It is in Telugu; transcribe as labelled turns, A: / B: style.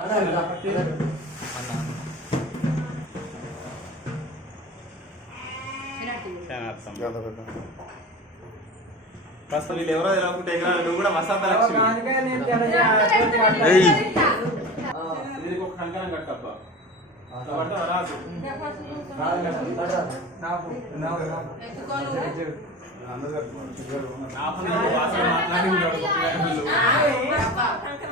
A: ఇది
B: అందరు కట్టుకోండి చిగ్గారు నాకు నాకు వాసన మాట్లాడి ఉంటాడు గొప్ప గారు